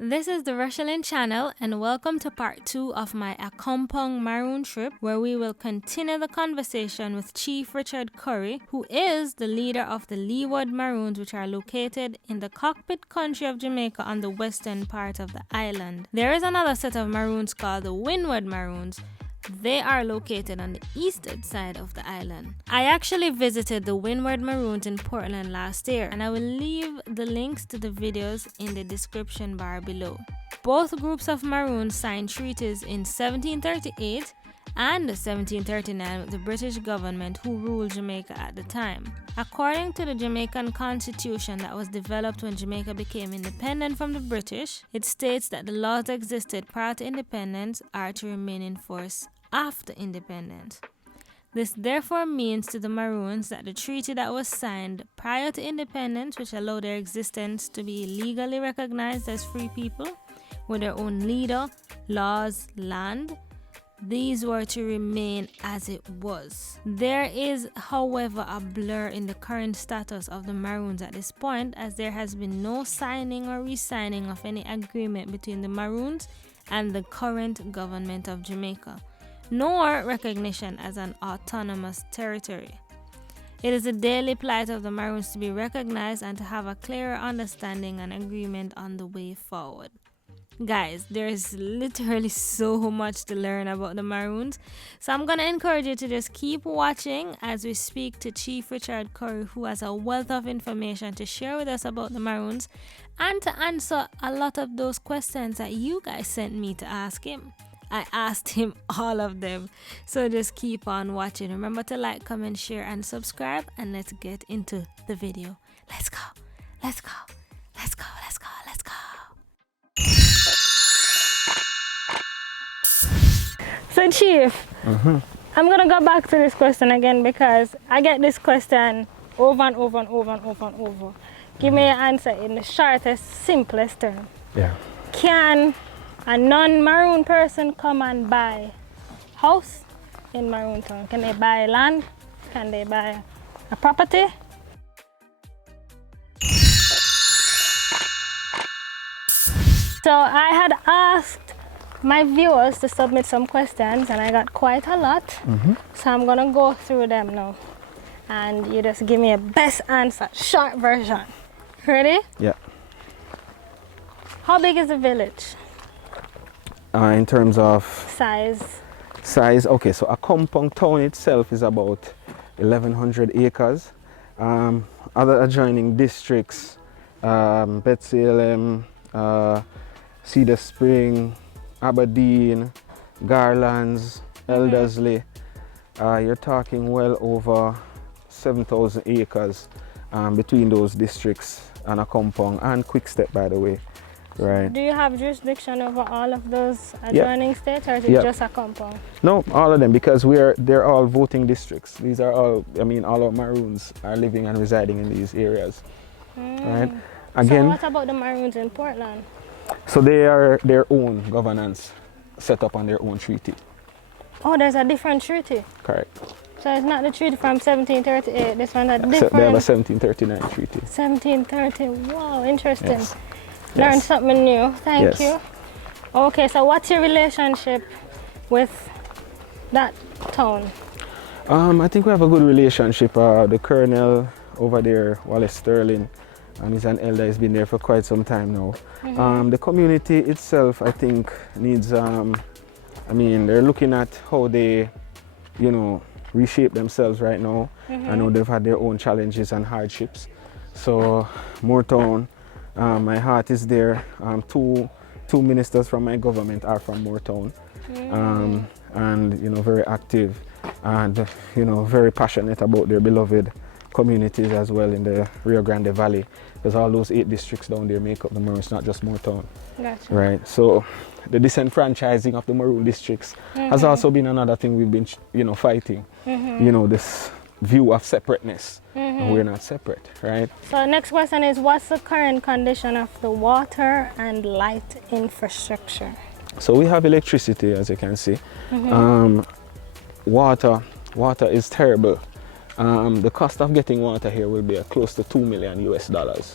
This is the Rushelin channel and welcome to part 2 of my Accompong Maroon trip, where we will continue the conversation with Chief Richard Currie, who is the leader of the Leeward Maroons, which are located in the cockpit country of Jamaica on the western part of the island. There is another set of Maroons called the Windward Maroons. They are located on the eastern side of the island. I actually visited the Windward Maroons in Portland last year, and I will leave the links to the videos in the description bar below. Both groups of Maroons signed treaties in 1738 and 1739 with the British government who ruled Jamaica at the time. According to the Jamaican Constitution that was developed when Jamaica became independent from the British, it states that the laws existed prior to independence are to remain in force after independence. This therefore means to the Maroons that the treaty that was signed prior to independence, which allowed their existence to be legally recognized as free people with their own leader, laws, land, these were to remain as it was. There is, however, a blur in the current status of the Maroons at this point, as there has been no signing or re-signing of any agreement between the Maroons and the current government of Jamaica, nor recognition as an autonomous territory. It is the daily plight of the Maroons to be recognized and to have a clearer understanding and agreement on the way forward. Guys, there is literally so much to learn about the Maroons, so I'm going to encourage you to just keep watching as we speak to Chief Richard Currie, who has a wealth of information to share with us about the Maroons and to answer a lot of those questions that you guys sent me to ask him. I asked him all of them, so just keep on watching. Remember to like, comment, share, and subscribe, and let's get into the video. Let's go, let's go, let's go, let's go, let's go. So Chief, I'm going to go back to this question again because I get this question over and over and over and over and over. Give me an answer in the shortest, simplest term. Yeah. Can a non-Maroon person come and buy house in Maroon Town? Can they buy land? Can they buy a property? So I had asked my viewers to submit some questions and I got quite a lot. So I'm gonna go through them now and you just give me a best answer, short version. Ready? Yeah. How big is the village? In terms of Size? Okay, so Accompong town itself is about 1,100 acres. Other adjoining districts, Betsalem, Cedar Spring, Aberdeen, Garlands, Eldersley, you're talking well over 7,000 acres between those districts and Accompong and Quickstep, by the way, right? Do you have jurisdiction over all of those adjoining states, or is it just Accompong? No, all of them, because they're all voting districts. These are all, all our Maroons are living and residing in these areas, right? Again, so what about the Maroons in Portland? So they are their own governance set up on their own treaty. Oh, there's a different treaty. Correct. So it's not the treaty from 1738. This one's a different. They have a 1739 treaty. 1730. Wow, interesting. Yes. Learned something new. Thank Yes. you. Okay, so what's your relationship with that town? I think we have a good relationship. The colonel over there, Wallace Sterling, and he's an elder. He's been there for quite some time now. The community itself, I think, needs, they're looking at how they, reshape themselves right now. I know they've had their own challenges and hardships. So, Mooretown, my heart is there. Two ministers from my government are from Mooretown. And, very active and, very passionate about their beloved communities as well in the Rio Grande Valley, because all those 8 districts down there make up the Maroons, not just Mooretown. Gotcha. Right. So the disenfranchising of the Maroon districts has also been another thing we've been, fighting. This view of separateness. And we're not separate, right? So next question is, what's the current condition of the water and light infrastructure? So we have electricity, as you can see. Water is terrible. The cost of getting water here will be close to $2 million US.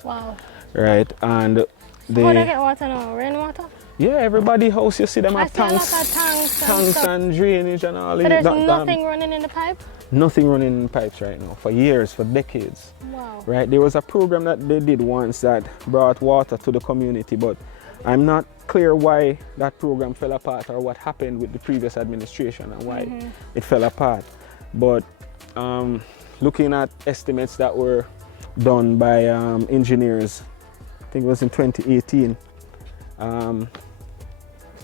Wow. Right, and So how they get water now? Rainwater? Yeah, everybody house you see them I have see a lot tanks. of Tanks and drainage and all. So there's nothing running in the pipe? Nothing running in pipes right now, for years, for decades. Wow. Right, there was a program that they did once that brought water to the community, but I'm not clear why that program fell apart or what happened with the previous administration and why it fell apart. But looking at estimates that were done by engineers, I think it was in 2018,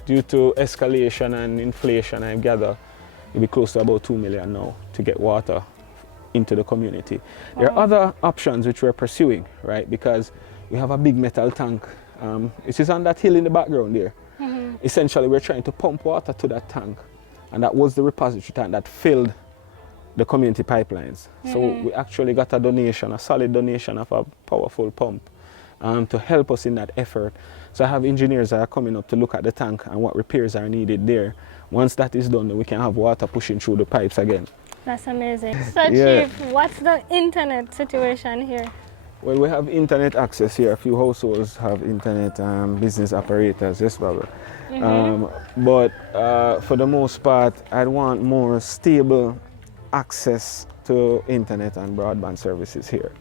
due to escalation and inflation, I gather it'll be close to about 2 million now to get water into the community. Wow. There are other options which we're pursuing, right? Because we have a big metal tank. It is on that hill in the background there. Essentially, we're trying to pump water to that tank, and that was the repository tank that filled the community pipelines. So we actually got a donation, a solid donation of a powerful pump to help us in that effort. So I have engineers that are coming up to look at the tank and what repairs are needed there. Once that is done, then we can have water pushing through the pipes again. That's amazing. So Chief, what's the internet situation here? Well, we have internet access here. A few households have internet, business operators, yes, Baba. But for the most part, I'd want more stable access to internet and broadband services here.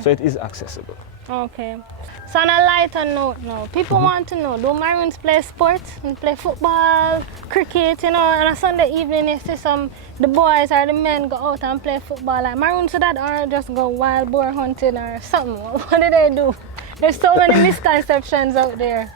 So it is accessible. Okay. So on a lighter note now, people want to know, do Maroons play sports and play football, cricket, you know, on a Sunday evening you see the boys or the men go out and play football, like Maroons do that or just go wild boar hunting or something? What do they do? There's so many misconceptions out there.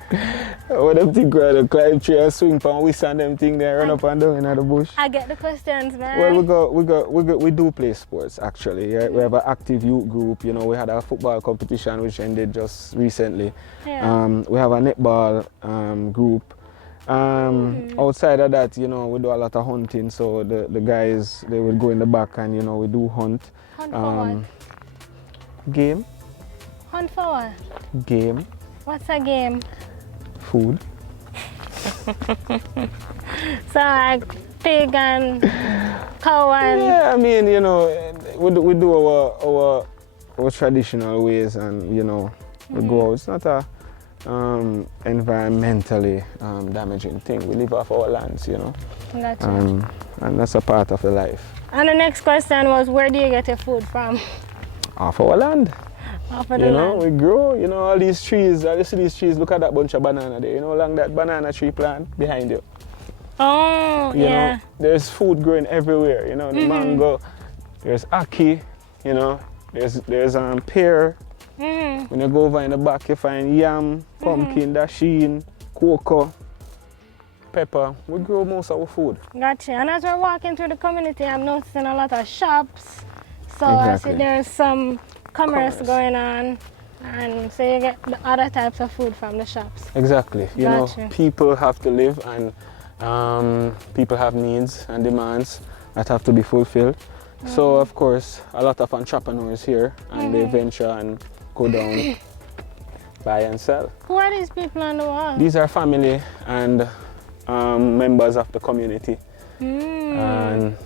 What them think we're the climb tree and swing from whist and them thing there, run up and down in the bush? I get the questions, man. Well, we do play sports actually. Yeah? We have an active youth group. You know, we had a football competition which ended just recently. Yeah. We have a netball group. Outside of that, you know, we do a lot of hunting. So the guys, they would go in the back and, you know, we do hunt. Hunt for what? Game. Hunt for what? Game. What's a game? Food. So like pig and cow and... Yeah, I mean, you know, we do our traditional ways and, you know, we go out. It's not a environmentally damaging thing. We live off our lands, you know. Gotcha. And that's a part of the life. And the next question was, where do you get your food from? Off our land. Off of the land. We grow, you know, all these trees. You see these trees, look at that bunch of banana there, you know, along that banana tree plant behind you. Oh, you know, there's food growing everywhere, you know, the mango, there's ackee, you know, there's pear. When you go over in the back, you find yam, pumpkin, dasheen, cocoa, pepper. We grow most of our food. Gotcha. And as we're walking through the community, I'm noticing a lot of shops. So I see there's some commerce going on, and so you get the other types of food from the shops. Exactly. You know, people have to live, and people have needs and demands that have to be fulfilled. So of course, a lot of entrepreneurs here, and they venture and go down, buy and sell. Who are these people on the wall? These are family and members of the community. And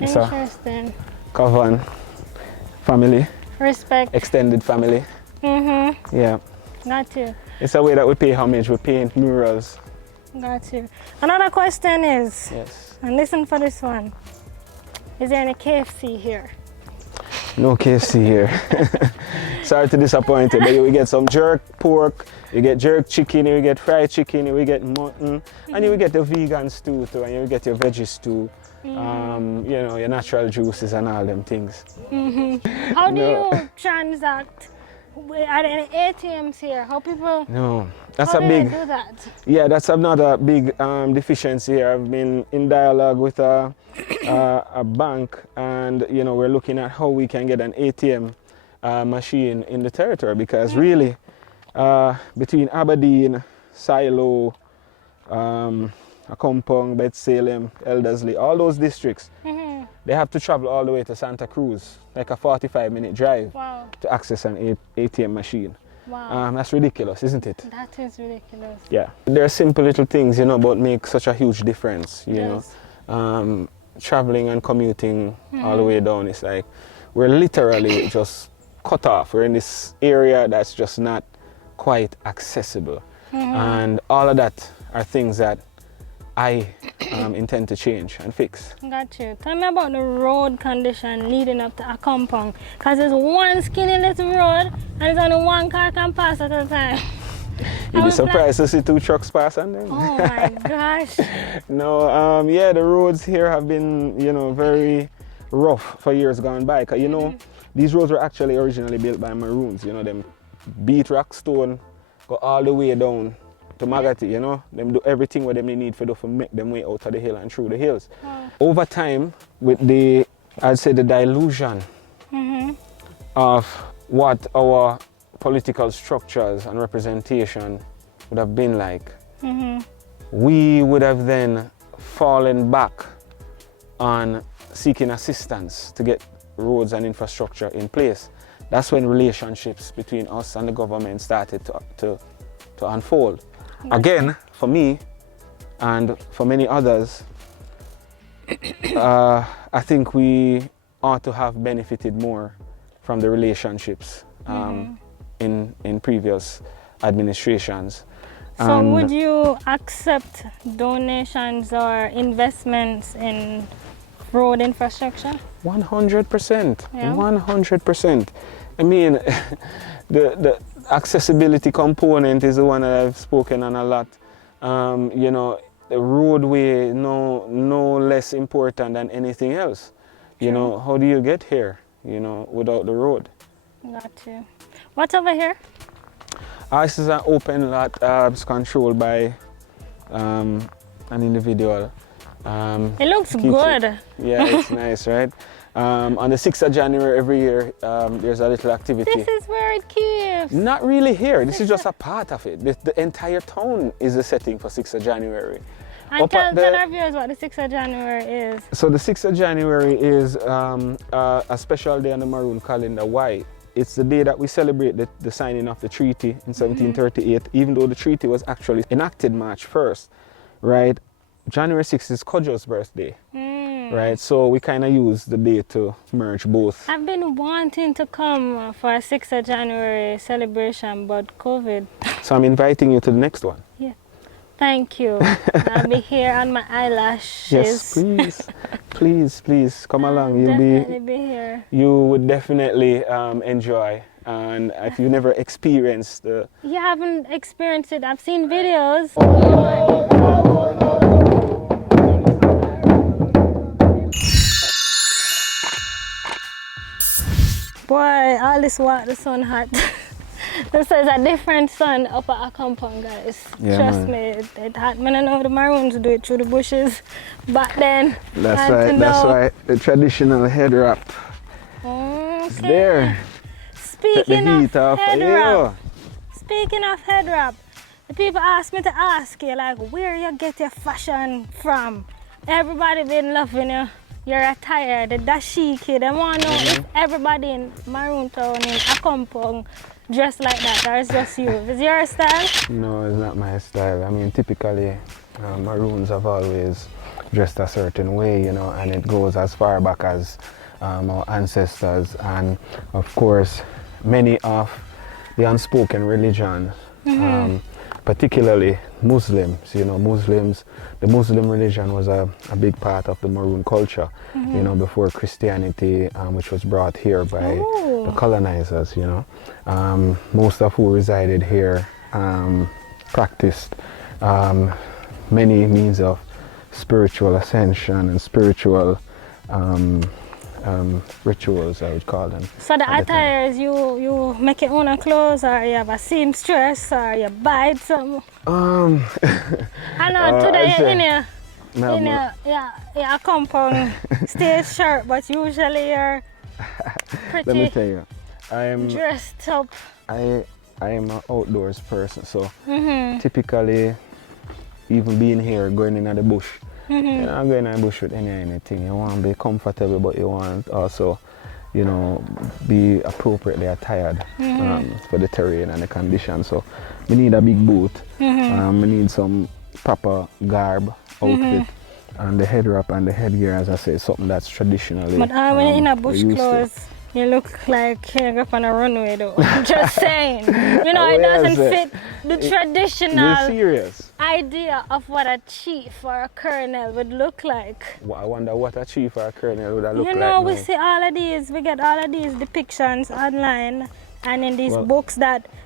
interesting. Coven family. Respect. Extended family. Yeah. Got you. It's a way that we pay homage. We paint murals. Got you. Another question is, and listen for this one, is there any KFC here? No KFC here. Sorry to disappoint you, but you will get some jerk pork, you get jerk chicken, you will get fried chicken, you will get mutton, and you will get the vegan stew too, and you will get your veggie stew. You know, your natural juices and all them things. How do you transact? Are there any ATMs here? How people? No, that's how a big. They do that? Yeah, that's another big deficiency here. I've been in dialogue with a bank, and you know, we're looking at how we can get an ATM machine in the territory, because really, between Aberdeen, Silo, Accompong, Salem, Eldersley, all those districts, they have to travel all the way to Santa Cruz, like a 45-minute drive to access an ATM machine. Wow. That's ridiculous, isn't it? That is ridiculous. Yeah. There are simple little things, you know, but make such a huge difference, you know. Traveling and commuting all the way down, it's like we're literally just cut off. We're in this area that's just not quite accessible. And all of that are things that I intend to change and fix. Got you. Tell me about the road condition leading up to Accompong. Because there's one skinny little road and there's only one car can pass at a time. You'd be surprised to see 2 trucks pass on them. Oh my gosh. No, yeah, the roads here have been, you know, very rough for years gone by. Cause you know, these roads were actually originally built by Maroons. You know, them beat rock stone, go all the way down to Magati, you know. Them do everything what they need for make them way out of the hill and through the hills. Over time, with the, I'd say the dilution of what our political structures and representation would have been like, we would have then fallen back on seeking assistance to get roads and infrastructure in place. That's when relationships between us and the government started to unfold. Again, for me and for many others, I think we ought to have benefited more from the relationships in previous administrations. So would you accept donations or investments in road infrastructure? 100%, yeah. 100%. I mean, the accessibility component is the one that I've spoken on a lot. You know, the roadway no less important than anything else. You know, how do you get here, you know, without the road? Got you. What's over here? This is an open lot. It's controlled by an individual. It looks good. Yeah, it's nice, right? On the 6th of January every year, there's a little activity. This is where it keeps. Not really here. This is just a part of it. The entire town is the setting for 6th of January. And tell our viewers what the 6th of January is. So the 6th of January is a special day on the Maroon calendar. Why? It's the day that we celebrate the signing of the treaty in 1738, even though the treaty was actually enacted March 1st, right? January 6th is Kojo's birthday, right? So we kind of use the day to merge both. I've been wanting to come for a 6th of January celebration, but COVID. So I'm inviting you to the next one. Yeah. Thank you. I'll be here on my eyelashes. Yes, please. please come along. You'll definitely be here. You would definitely enjoy. And if you never experienced the... You haven't experienced it. I've seen videos. Boy, all this walk, the sun hot. This is a different sun up at Accompong, guys. Yeah, Trust me, it hot. I know the Maroons do it through the bushes back then. That's right, the traditional head wrap is there. Speaking of head wrap, the people ask me to ask you, like, where you get your fashion from? Everybody been loving your attire, the dashiki. They want to know if everybody in Maroon Town in Accompong dress like that, or it's just you. Is your style? No, it's not my style. I mean, typically, Maroons have always dressed a certain way, you know, and it goes as far back as our ancestors, and of course, many of the unspoken religions, particularly Muslims, you know, the Muslim religion was a big part of the Maroon culture, you know, before Christianity, which was brought here by the colonizers, you know. Most of who resided here practiced many means of spiritual ascension and spiritual rituals, I would call them. So the attires, you make your own clothes, or you have a seamstress, or you buy some? I know today you're in your Accompong stage shirt, but usually you're pretty. Let me tell you, I am dressed up. I am an outdoors person, so typically, even being here, going in the bush, you're not going in the bush with anything. You want to be comfortable, but you want also, you know, be appropriately attired for the terrain and the conditions. So, we need a big boot. We need some proper garb, outfit, and the head wrap and the headgear, as I say, is something that's traditionally. But when you're in a bush clothes, You look like you're up on a runway though. Just saying. You know, it doesn't fit the traditional idea of what a chief or a colonel would look like. Well, I wonder what a chief or a colonel would look like. You know, we see all of these, we get all of these depictions online and in these books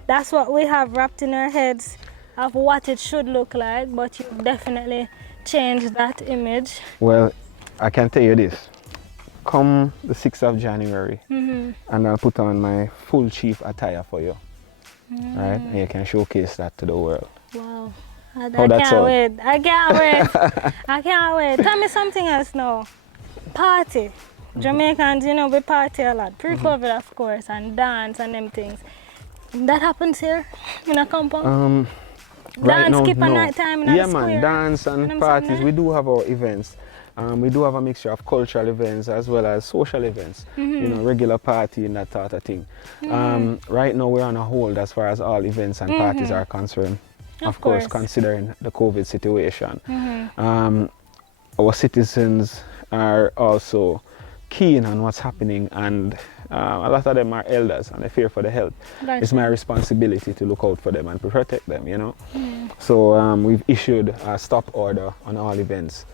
that's what we have wrapped in our heads of what it should look like, but you definitely changed that image. Well, I can tell you this. Come the 6th of January, and I'll put on my full chief attire for you. Right? And you can showcase that to the world. Wow. I can't wait. I can't wait. I can't wait. Tell me something else now. Party. Jamaicans, you know, we party a lot. Pre-COVID, of course, and dance and them things. That happens here in Accompong? Right dance, now, skip a night time in yeah, the square. man, dance and parties. We do have our events. We do have a mixture of cultural events as well as social events. You know, regular party and that sort of thing. Right now we're on a hold as far as all events and parties are concerned. Of course, considering the COVID situation. Our citizens are also keen on what's happening, and a lot of them are elders and they fear for their health. It's my responsibility to look out for them and to protect them, you know. So we've issued a stop order on all events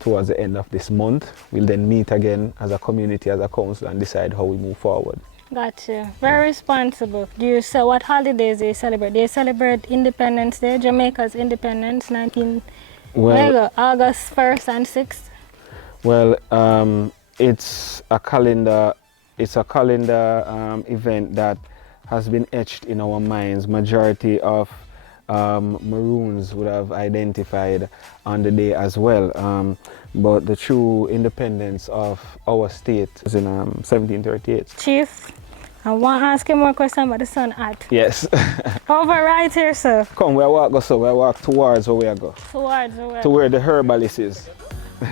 towards the end of this month. We'll then meet again as a community, as a council, and decide how we move forward. Gotcha. Very responsible. What holidays do you celebrate? Do you celebrate Independence Day, Jamaica's independence, August 1st and 6th? Well, it's a calendar event that has been etched in our minds. Majority of Maroons would have identified on the day as well. But the true independence of our state was in 1738. Chief, I want to ask you more questions about the sun hat. Yes. Over right here, sir. Come, we walk towards where we go. Towards where? To where the herbalist is.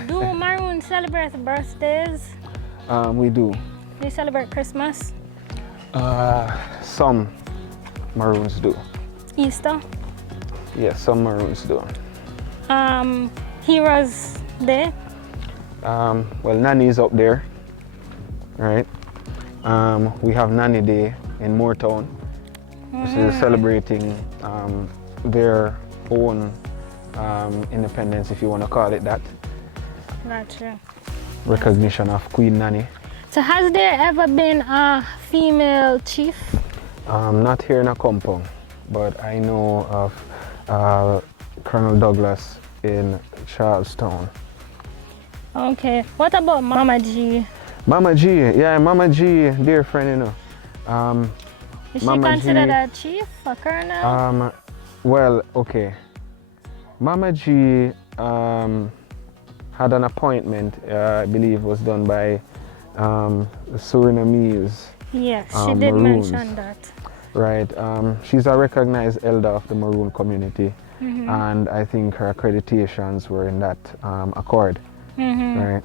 Do Maroons celebrate birthdays? We do. Do you celebrate Christmas? Some Maroons do. Easter? Yes, some Maroons do. Heroes Day? Well, Nanny is up there, right? We have Nanny Day in Mooretown, which is celebrating their own independence, if you want to call it that. Gotcha. Recognition of Queen Nanny. So has there ever been a female chief? Not here in Accompong, but I know of Colonel Douglas in Charlestown. Okay. What about Mama G? Mama G, yeah, Mama G, dear friend, you know. Is she considered a chief, a colonel? Well, okay. Mama G had an appointment, I believe was done by the Surinamese. Yeah, she did Maroons. mention that. Right. She's a recognized elder of the Maroon community, and I think her accreditations were in that accord. Right.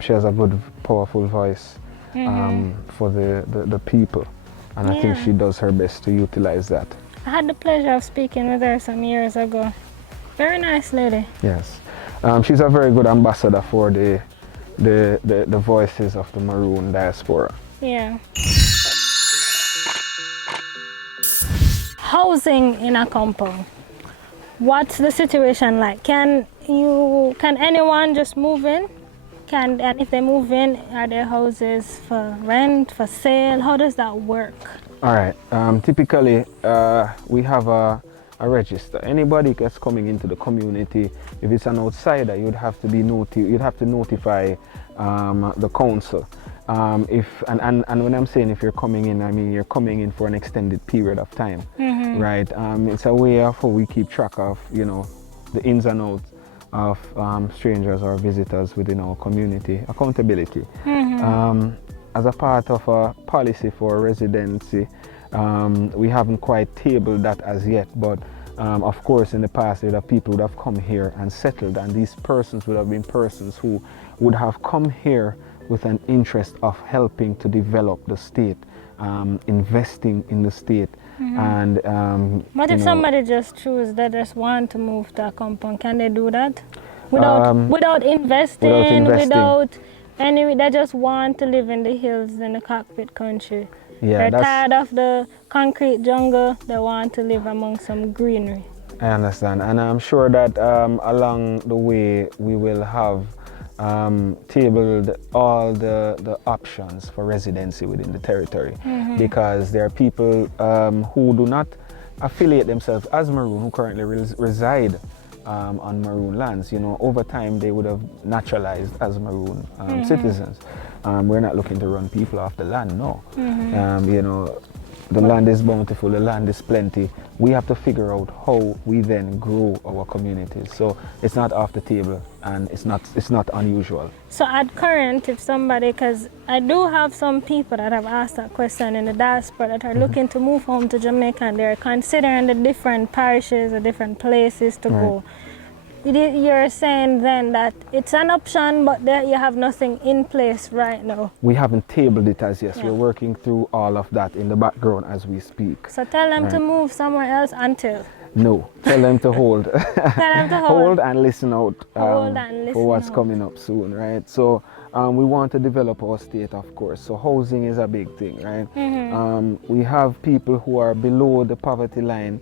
She has a good, powerful voice for the people, and I think she does her best to utilize that. I had the pleasure of speaking with her some years ago. Very nice lady. Yes. She's a very good ambassador for the voices of the Maroon diaspora. Yeah. Housing in Accompong. What's the situation like? Can anyone just move in? And if they move in, are their houses for rent, for sale? How does that work? All right. Typically, we have a register. Anybody that's coming into the community, if it's an outsider, you'd have to notify the council. And when I'm saying if you're coming in, I mean you're coming in for an extended period of time, right? It's a way of how we keep track of, you know, the ins and outs of strangers or visitors within our community. Accountability. As a part of a policy for residency, we haven't quite tabled that as yet, but of course in the past there are people who would have come here and settled, and these persons would have been persons who would have come here with an interest of helping to develop the state, investing in the state. And what if somebody just choose they just want to move to Accompong? Can they do that without investing, without Anyway, they just want to live in the hills in the cockpit country. Yeah, They're tired of the concrete jungle. They want to live among some greenery. I understand, and I'm sure that along the way we will have tabled all the options for residency within the territory, because there are people who do not affiliate themselves as Maroon who currently reside on Maroon lands. You know, over time they would have naturalized as Maroon citizens. We're not looking to run people off the land, no. You know, the land is bountiful, the land is plenty. We have to figure out how we then grow our communities. So it's not off the table, and it's not unusual. So at current, if somebody, because I do have some people that have asked that question in the diaspora that are looking to move home to Jamaica, and they're considering the different parishes or different places to go. You're saying then that it's an option, but there you have nothing in place right now. We haven't tabled it as yet. We're working through all of that in the background as we speak. So tell them to move somewhere else until. No, tell them to hold. Tell them to hold. Hold and listen out for what's out. coming up soon, right? So we want to develop our state, of course. So housing is a big thing, right? We have people who are below the poverty line,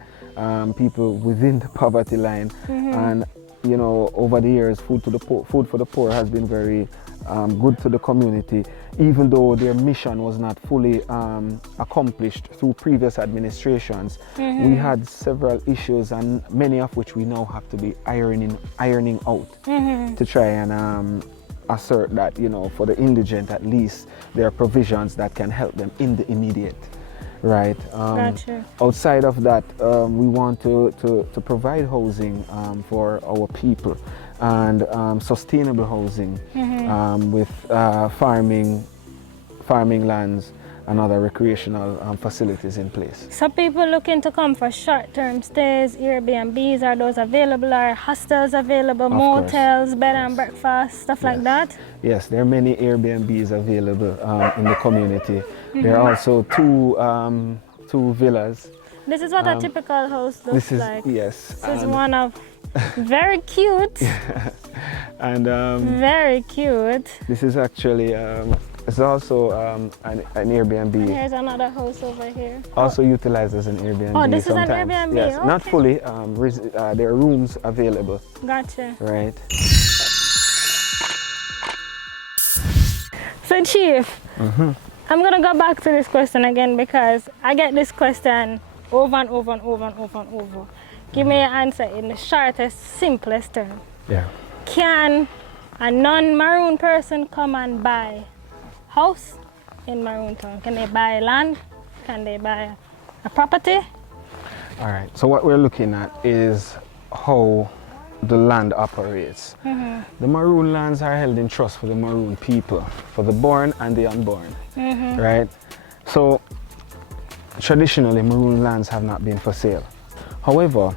people within the poverty line, and you know, over the years, Food for the Poor has been very good to the community, even though their mission was not fully accomplished through previous administrations. We had several issues, and many of which we now have to be ironing out to try and assert that, you know, for the indigent at least, there are provisions that can help them in the immediate. Right. Gotcha. Outside of that, we want to provide housing for our people, and sustainable housing with farming lands and other recreational facilities in place. So people looking to come for short-term stays, Airbnbs, are those available? Are hostels available? Motels, bed and breakfast, stuff like that? Yes, there are many Airbnbs available in the community. There are also two villas. This is what a typical house looks like. Yes. This is one of very cute. And very cute. This is actually it's also an Airbnb. And here's another house over here. Also utilized as an Airbnb. Oh, this sometimes. is an Airbnb. Yes, okay. Not fully. There are rooms available. Gotcha. Right. So Chief, I'm gonna go back to this question again because I get this question over and over and over and over and over. Give me an answer in the shortest, simplest term. Yeah. Can a non-Maroon person come and buy house in Maroon Town? Can they buy land? Can they buy a property? All right. So what we're looking at is how the land operates. The Maroon lands are held in trust for the Maroon people, for the born and the unborn, right? So traditionally, Maroon lands have not been for sale. However,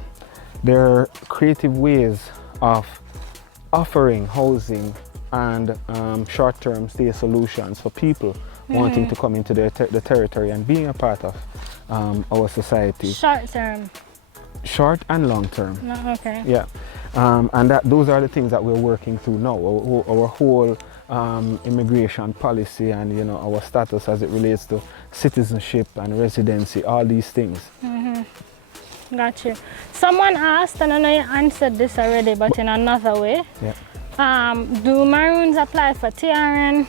there are creative ways of offering housing and short-term stay solutions for people wanting to come into the territory and being a part of our society. Short-term. Short and long-term. Okay. Yeah. And those are the things that we're working through now. Our whole immigration policy and, you know, our status as it relates to citizenship and residency, all these things. Gotcha. Someone asked, and I know you answered this already, but in another way. Yeah. Do Maroons apply for TRN?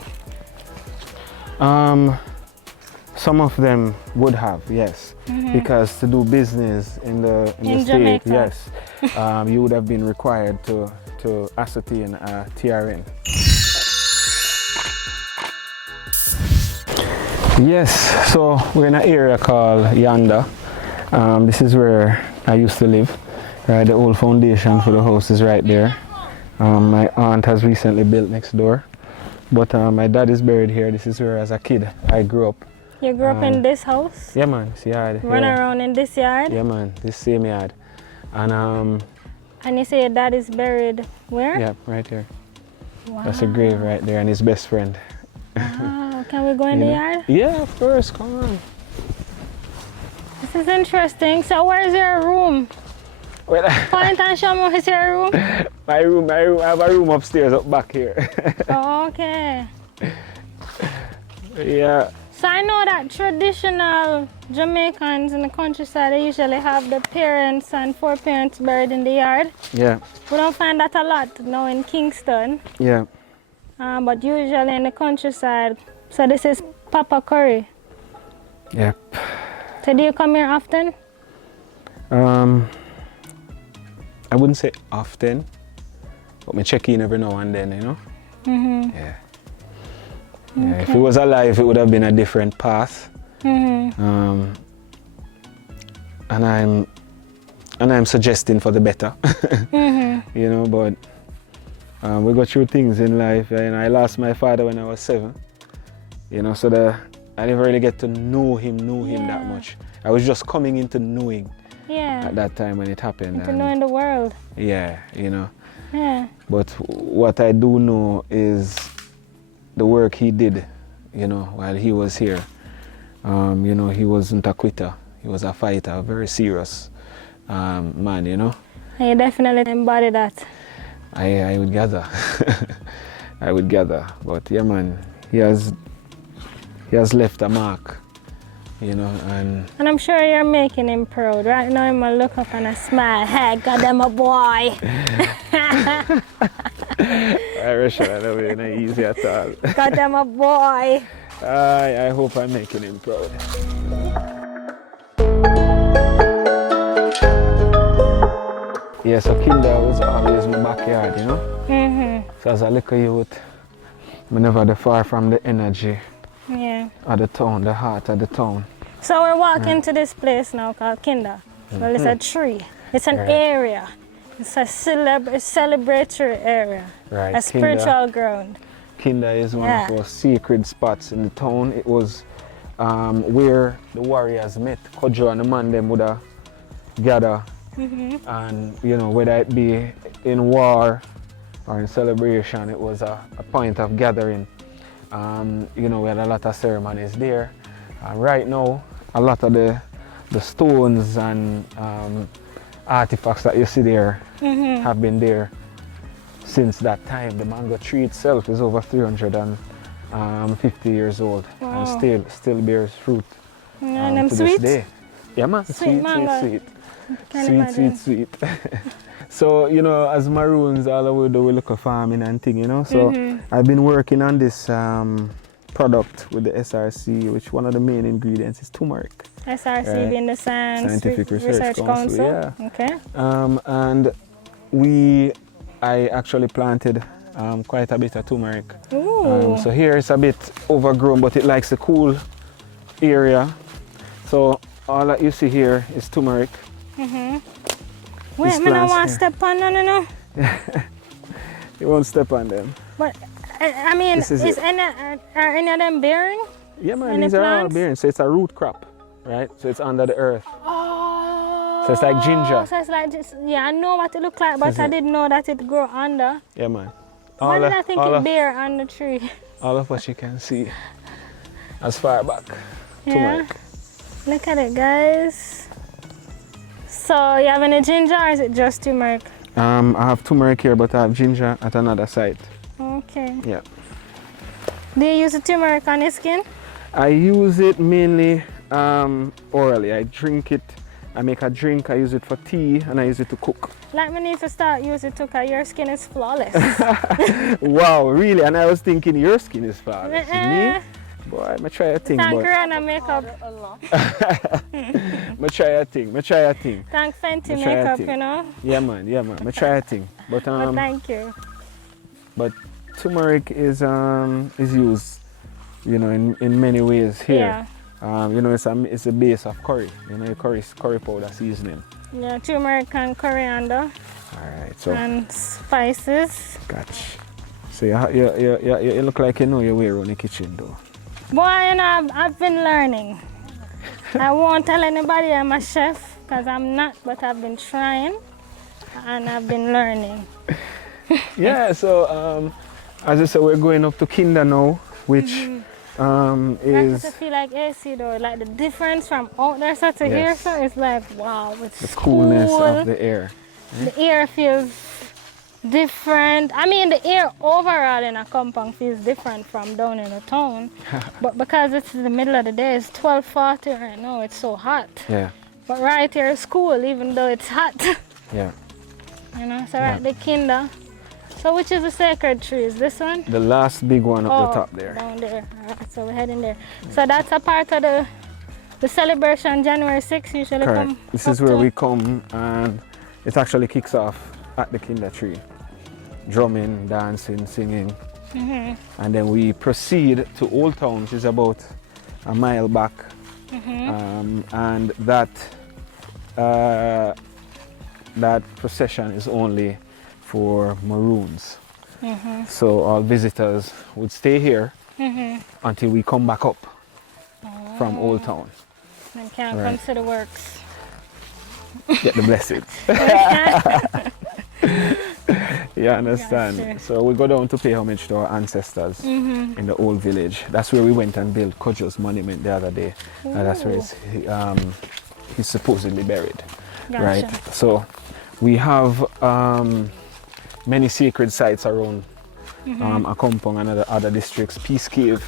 Some of them would have, yes, because to do business in the state, Jamaica. yes, you would have been required to ascertain a TRN. Yes, so we're in an area called Yonder. This is where I used to live. Right, the old foundation for the house is right there. My aunt has recently built next door, but my dad is buried here. This is where, as a kid, I grew up. You grew up in this house? Yeah, man, this yard. Run around in this yard? Yeah, man, this same yard. And you say your dad is buried where? yeah, right here. Wow. That's a grave right there, and his best friend. Wow. Can we go in the yard? Yeah, of course, come on. This is interesting. So where's your room? Well, Point and show me where's your room? my room. I have a room upstairs, up back here. Oh, okay. Yeah. So I know that traditional Jamaicans in the countryside, they usually have the parents and foreparents buried in the yard. Yeah. We don't find that a lot now in Kingston. Yeah. But usually in the countryside. So this is Papa Currie. Yep. So do you come here often? I wouldn't say often, but me check in every now and then, you know? Mm-hmm. Yeah. Yeah, if he was alive, it would have been a different path. Mm-hmm. And I'm suggesting for the better. Mm-hmm. You know, but we go through things in life. You know, I lost my father when I was 7. You know, so I never really get to know him that much. I was just coming into knowing at that time when it happened. Into knowing the world. Yeah, you know. Yeah. But what I do know is the work he did, you know, while he was here. You know, he wasn't a quitter. He was a fighter, a very serious man, you know. You definitely embody that. I would gather. I would gather. But yeah, man, he has left a mark, you know, and I'm sure you're making him proud. Right now, I'm gonna look up and I smile. Hey, God, I'm a boy. Irish, I know it ain't easy at all. God, I'm a boy. I hope I'm making him proud. Yeah, so Kinder was always my backyard, you know? Mm-hmm. So as a little youth, I never the far from the energy of the town, the heart of the town. So we're walking to this place now called Kinder. Well, it's a tree. It's an area. It's a celebratory area. Right. A spiritual ground. Kinder is one of our sacred spots in the town. It was where the warriors met. Kojo and the man them would gather. And you know, whether it be in war or in celebration, it was a point of gathering. You know, we had a lot of ceremonies there. Right now, a lot of the stones and artifacts that you see there have been there since that time. The mango tree itself is over 350 years old and still bears fruit And to sweet? this day. Yeah, man, sweet. Sweet. So, you know, as Maroons, all we do, we look at farming and thing, you know. So I've been working on this product with the SRC, which one of the main ingredients is turmeric. SRC being the Scientific Research Council. Yeah. Okay. And I actually planted quite a bit of turmeric. So here it's a bit overgrown, but it likes a cool area. So all that you see here is turmeric. Wait, I don't want to step on them, you know. You won't step on them. But I mean, are any of them bearing? Yeah, man, Any these are all plants? bearing. So it's a root crop, right? So it's under the earth. Oh. So it's like ginger. So it's like just, yeah, I know what it looks like, but I didn't know that it grew under. Yeah, man. Why did I think it bear on the tree? All of what you can see as far back. Turmeric. Look at it, guys. So you have any ginger or is it just turmeric? I have turmeric here, but I have ginger at another site. Okay. Yeah. Do you use the turmeric on your skin? I use it mainly orally. I drink it. I make a drink. I use it for tea and I use it to cook. Like me need to start using it too, because your skin is flawless. Wow, really? And I was thinking your skin is flawless. Me? Boy, I try a thing. Thank Corona makeup. I try a thing. Thank Fenty makeup, you know. Yeah, man. I try a thing. But thank you. But turmeric is used, you know, in many ways here. Yeah. You know, it's a base of curry. You know, curry powder seasoning. Yeah, turmeric and coriander. Alright, so. And spices. Gotcha. So you look like you know your way around the kitchen, though. Boy, you know, I've been learning. I won't tell anybody I'm a chef, because I'm not, but I've been trying and I've been learning. Yeah, so as I said, we're going up to Kinder now, which is... I feel like AC though, like the difference from out there to here, so it's like, wow, it's the coolness of the air. The air feels different. I mean, the air overall in Accompong feels different from down in the town. But because it's in the middle of the day, it's 12:40 right now, it's so hot. Yeah. But right here is cool, even though it's hot. Yeah. You know, so right, the kinder. So which is the sacred tree? Is this one? The last big one up the top there. Down there. Alright, so we're heading there. So that's a part of the celebration January 6th usually. Correct. Come. This is where we come, and it actually kicks off at the kinder tree. Drumming, dancing, singing. And then we proceed to Old Town, which is about a mile back. And that procession is only for Maroons. So all visitors would stay here until we come back up from Old Town. And can't come to the works. Get the blessings. You understand? Gotcha. So we go down to pay homage to our ancestors in the old village. That's where we went and built Kojo's monument the other day. And that's where he's supposedly buried. Gotcha. Right? So we have many sacred sites around Accompong and other districts. Peace Cave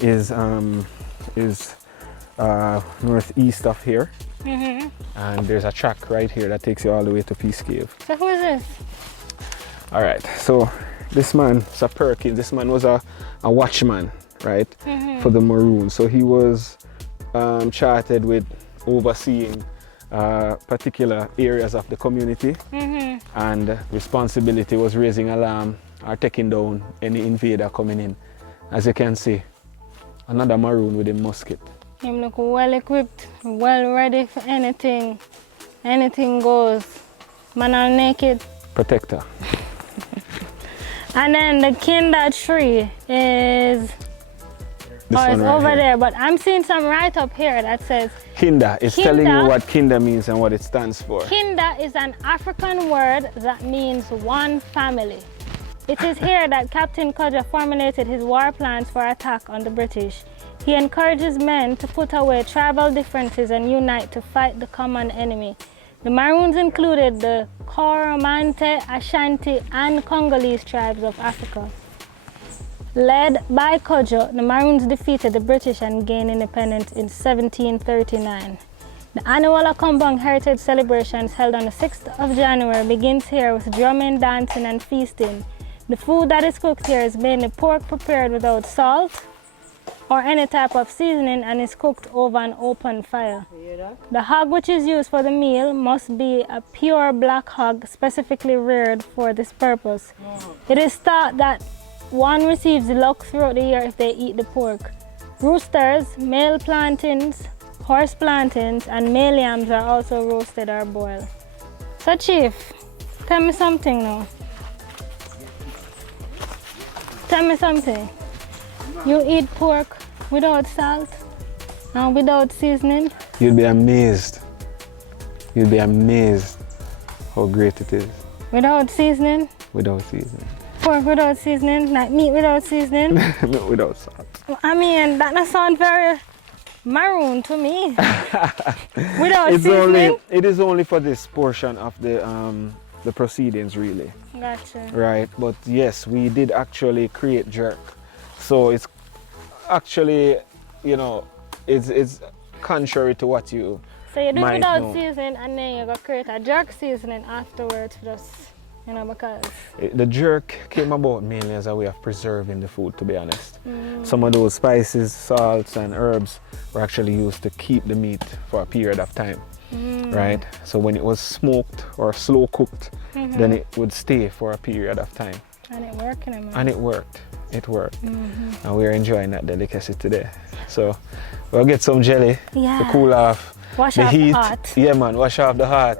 is northeast of here. And there's a track right here that takes you all the way to Peace Cave. So who is this? All right, so this man, Sir Perkins, this man was a watchman, right, for the Maroons. So he was chartered with overseeing particular areas of the community, and responsibility was raising alarm or taking down any invader coming in. As you can see, another Maroon with a musket. Him look well equipped, well ready for anything. Anything goes. Man all naked. Protector. And then the kinder tree is over there, but I'm seeing some right up here that says Kinder. It's telling you what kinder means and what it stands for. Kinder is an African word that means one family. It is here that Captain Kojo formulated his war plans for attack on the British. He encourages men to put away tribal differences and unite to fight the common enemy. The Maroons included the Coromante, Ashanti, and Congolese tribes of Africa. Led by Kojo, the Maroons defeated the British and gained independence in 1739. The annual Accompong Heritage Celebrations held on the 6th of January begins here with drumming, dancing, and feasting. The food that is cooked here is mainly pork prepared without salt or any type of seasoning and is cooked over an open fire. The hog which is used for the meal must be a pure black hog specifically reared for this purpose. It is thought that one receives luck throughout the year if they eat the pork. Roosters, male plantains, horse plantains, and male yams are also roasted or boiled. So Chief, tell me something now. Tell me something. You eat pork without salt and without seasoning? You'd be amazed. You'd be amazed how great it is. Without seasoning? Without seasoning. Pork without seasoning? Like meat without seasoning? No, without salt. I mean, that doesn't sound very maroon to me. Without seasoning? It is only for this portion of the proceedings, really. Gotcha. Right, but yes, we did actually create jerk. So it's actually, you know, it's contrary to what you So you do it without know. seasoning and then you go create a jerk seasoning afterwards, just, you know, because... The jerk came about mainly as a way of preserving the food, to be honest. Some of those spices, salts, and herbs were actually used to keep the meat for a period of time, right? So when it was smoked or slow cooked, then it would stay for a period of time. And it worked, man. And it worked. It worked. And we're enjoying that delicacy today. So we'll get some jelly to cool off Wash the off heat. the heart. Yeah, man, wash off the heart.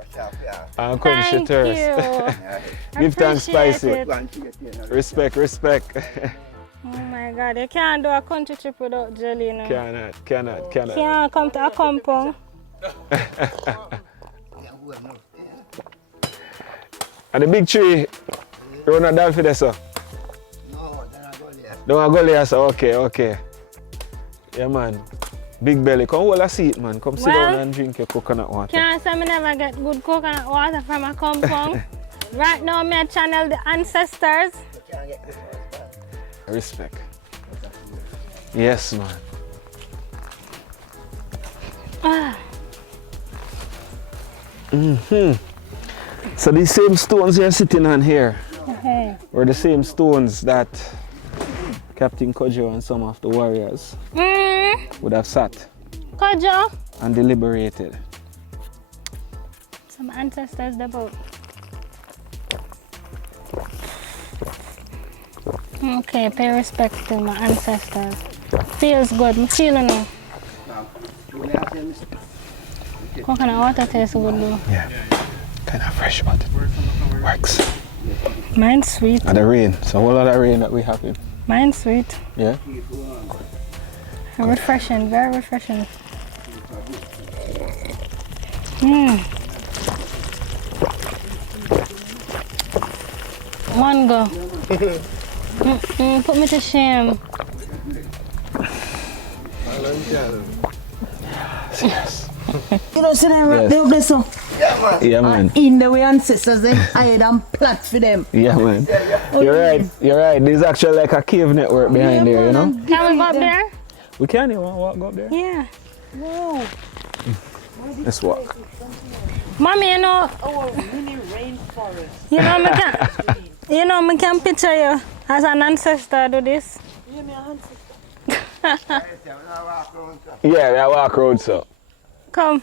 And quench the Thank thirst. you. Give thanks, spicy. It. Respect, respect. Oh my God, you can't do a country trip without jelly, you know. Cannot. Can't come to Accompong. And the big tree, you're not down for this, sir? No, then I go there. Don't go there, sir. Okay. Yeah, man. Big belly. Come hold a seat, man. Come sit down and drink your coconut water. Can't say me never get good coconut water from Accompong. Right now, I channel the ancestors. Respect. Yes, man. So these same stones you're sitting on here were the same stones that Captain Kojo and some of the warriors would have sat Kojo. and deliberated. Some ancestors about. Okay, pay respect to my ancestors. Feels good. I'm feeling it. Coconut water tastes good though. Yeah, kind of fresh, but it works. Mine's sweet. And the rain, so a whole lot of rain that we have in. Mine's sweet. Yeah? Refreshing, very refreshing. One go. Put me to shame. Yes. You know, see them right there, bless them. Yeah, man. In the way ancestors, they hide and plant for them. Yeah, man. You're right, you're right. There's actually like a cave network behind there, you know? Can we go up there? We can, you want to walk up there? Yeah. Wow. Let's walk. Mommy, you know, Our mini rainforest. you know, me can picture you as an ancestor do this. You mean ancestors? Yeah, we walk road, so. Come.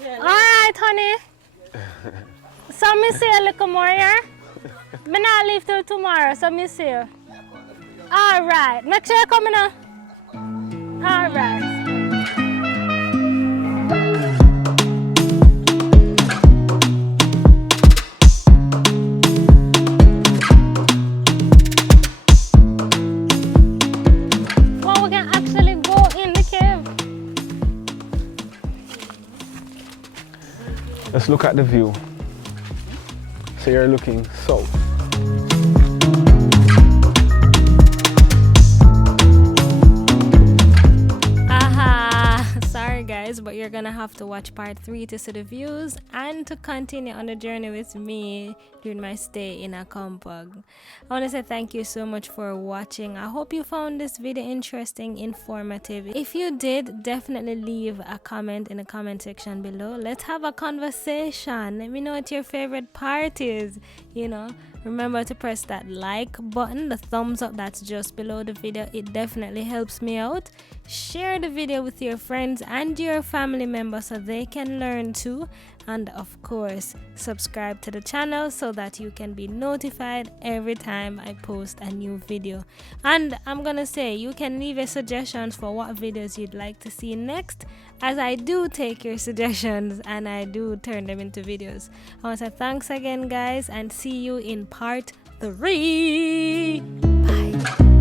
Yeah. All right, honey. So me see you a little more here. Me not leave till tomorrow, so me see you. All right. Make sure you come in now. All right. Well, we can actually go in the cave. Let's look at the view. So you're looking south. Sorry guys, but you're gonna have to watch part 3 to see the views and to continue on the journey with me during my stay in Accompong. I want to say thank you so much for watching. I hope you found this video interesting, informative. If you did, definitely leave a comment in the comment section below. Let's have a conversation. Let me know what your favorite part is. You know, remember to press that like button, the thumbs up that's just below the video. It definitely helps me out. Share the video with your friends and your family members so they can learn too. And of course, subscribe to the channel so that you can be notified every time I post a new video. And I'm gonna say you can leave your suggestions for what videos you'd like to see next, as I do take your suggestions and I do turn them into videos. I want to say thanks again guys, and see you in part 3. Bye.